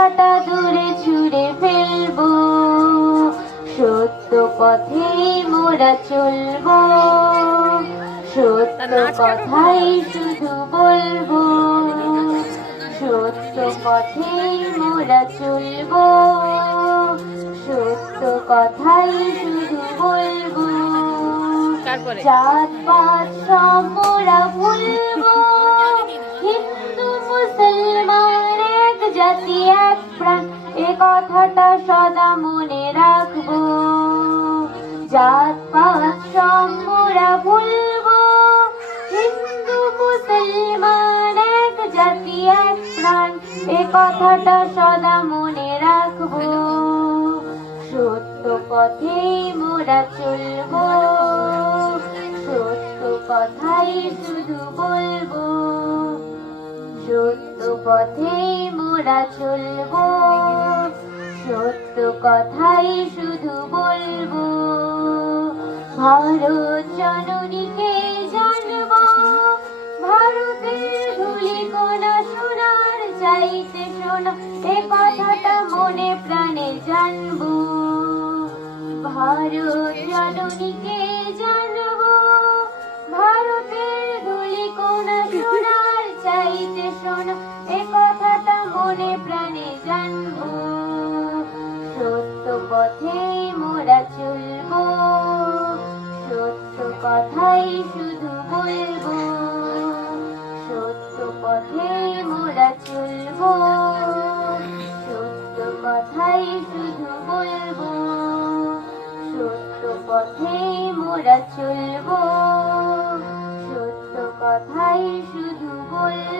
কথাটা দূরে ছুঁড়ে ফেলবো, সত্য পথেই মোরা চলবো, সত্য কথাই শুধু বলবো, সত্য পথেই মোরা চলবো, সত্য কথাই শুধু বলবো। জাত পাত সব মোরা ভুলবো, হিন্দু মুসলমান এক জাতি এক প্রাণ, এ কথাটা সদা মনে রাখবো। জাত পাত সব মোরা ভুলবো, হিন্দু মুসলমান এক জাতি এক প্রাণ, এ কথাটা সদা মনে রাখবো। সত্য পথেই মোরা চলবো, সত্য কথাই শুধু বলবো, সত্য পথেই মোরা চলবো, সত্য কথাই শুধু বলবো। ভারত জননীকে জানবো, ভারতের ধূলিকণা সোনার চাইতে সোনা, এ কথাটা মনে প্রাণে জানবো। ভারত জননীকে জানবো, ভারতের ধূলিকণা সোনার চাইতে সোনা, এ কথাটা মনে প্রাণে জানবো। সত্য পথেই মোরা চলবো, সত্য কথাই শুধু বলবো, সত্য পথেই মোরা চলবো, সত্য কথাই শুধু বলবো, সত্য পথেই মোরা চলবো, সত্য কথাই শুধু বলবো।